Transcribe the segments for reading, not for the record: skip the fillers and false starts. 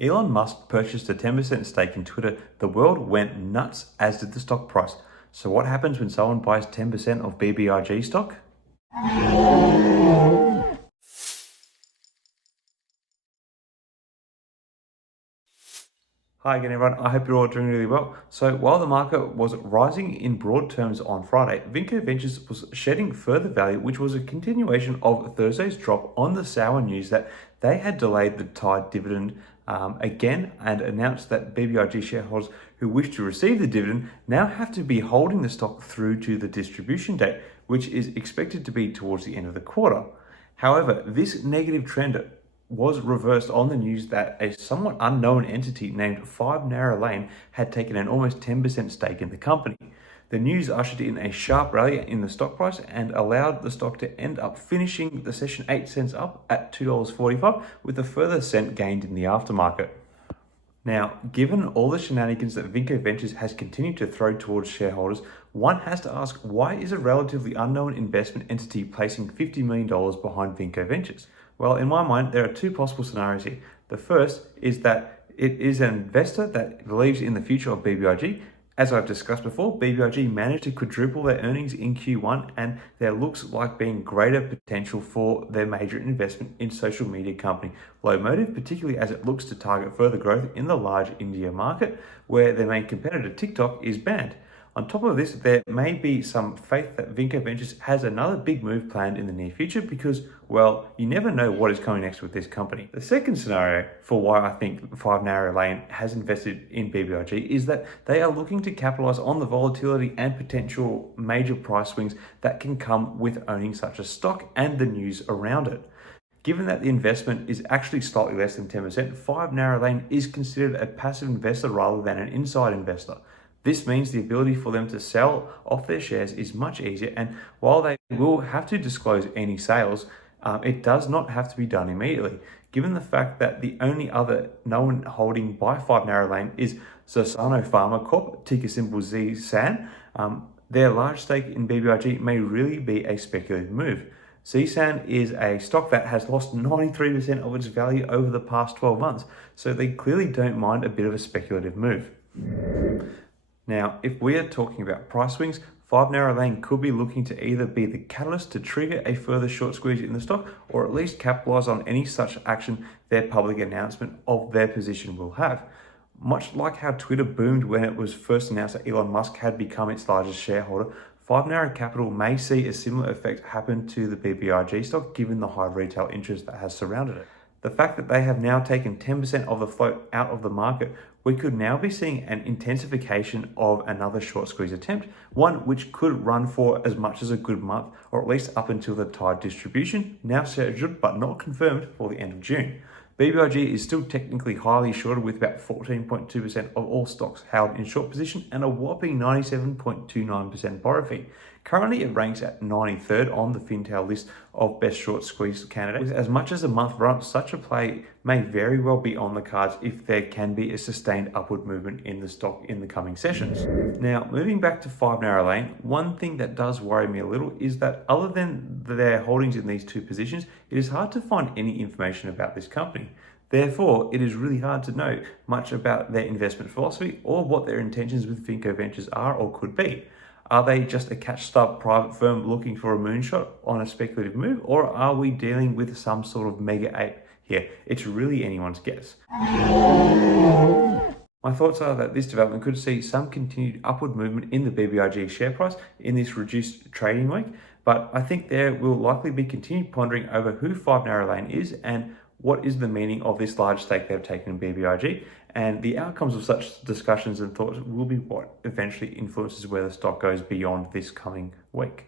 Elon Musk purchased a 10% stake in Twitter. The world went nuts, as did the stock price. So what happens when someone buys 10% of BBIG stock? Hi again everyone, I hope you're all doing really well. So while the market was rising in broad terms on Friday, Vinco Ventures was shedding further value, which was a continuation of Thursday's drop on the sour news that they had delayed the TYDE dividend again and announced that BBIG shareholders who wish to receive the dividend now have to be holding the stock through to the distribution date, which is expected to be towards the end of the quarter. However, this negative trend was reversed on the news that a somewhat unknown entity named 5 Narrow Lane had taken an almost 10% stake in the company. The news ushered in a sharp rally in the stock price and allowed the stock to end up finishing the session 8 cents up at $2.45, with a further cent gained in the aftermarket. Now, given all the shenanigans that Vinco Ventures has continued to throw towards shareholders, one has to ask, why is a relatively unknown investment entity placing $50 million behind Vinco Ventures? Well, in my mind, there are two possible scenarios here. The first is that it is an investor that believes in the future of BBIG. As I've discussed before, BBIG managed to quadruple their earnings in Q1, and there looks like being greater potential for their major investment in social media company Lomotive, particularly as it looks to target further growth in the large India market, where their main competitor TikTok is banned. On top of this, there may be some faith that Vinco Ventures has another big move planned in the near future because, well, you never know what is coming next with this company. The second scenario for why I think 5 Narrow Lane has invested in BBIG is that they are looking to capitalize on the volatility and potential major price swings that can come with owning such a stock and the news around it. Given that the investment is actually slightly less than 10%, 5 Narrow Lane is considered a passive investor rather than an inside investor. This means the ability for them to sell off their shares is much easier, and while they will have to disclose any sales, it does not have to be done immediately. Given the fact that the only other known holding by 5 Narrow Lane is ZSAN Pharma Corp, ticker symbol ZSAN, their large stake in BBIG may really be a speculative move. ZSAN is a stock that has lost 93% of its value over the past 12 months, so they clearly don't mind a bit of a speculative move. Now, if we are talking about price swings, 5 Narrow Lane could be looking to either be the catalyst to trigger a further short squeeze in the stock, or at least capitalize on any such action their public announcement of their position will have. Much like how Twitter boomed when it was first announced that Elon Musk had become its largest shareholder, 5 Narrow Capital may see a similar effect happen to the BBIG stock given the high retail interest that has surrounded it. The fact that they have now taken 10% of the float out of the market, we could now be seeing an intensification of another short squeeze attempt, one which could run for as much as a good month, or at least up until the TYDE distribution, now scheduled but not confirmed for the end of June. BBIG is still technically highly shorted with about 14.2% of all stocks held in short position and a whopping 97.29% borrow fee. Currently, it ranks at 93rd on the Fintel list of best short squeeze candidates. With as much as a month run, such a play may very well be on the cards if there can be a sustained upward movement in the stock in the coming sessions. Now, moving back to 5 Narrow Lane, one thing that does worry me a little is that other than their holdings in these two positions, it is hard to find any information about this company. Therefore, it is really hard to know much about their investment philosophy or what their intentions with Vinco Ventures are or could be. Are they just a catch-stub private firm looking for a moonshot on a speculative move, or are we dealing with some sort of mega ape here? It's really anyone's guess. My thoughts are that this development could see some continued upward movement in the BBIG share price in this reduced trading week, but I think there will likely be continued pondering over who 5 Narrow Lane is and what is the meaning of this large stake they've taken in BBIG, and the outcomes of such discussions and thoughts will be what eventually influences where the stock goes beyond this coming week.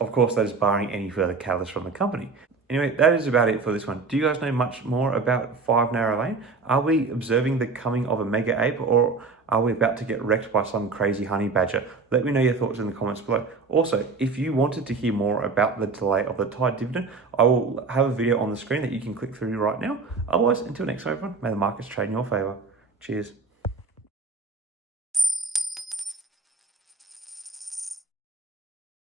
Of course, that is barring any further catalyst from the company. Anyway, that is about it for this one. Do you guys know much more about 5 Narrow Lane? Are we observing the coming of a mega ape, or are we about to get wrecked by some crazy honey badger? Let me know your thoughts in the comments below. Also, if you wanted to hear more about the delay of the TYDE dividend, I will have a video on the screen that you can click through right now. Otherwise, until next time, everyone, may the markets trade in your favor. Cheers.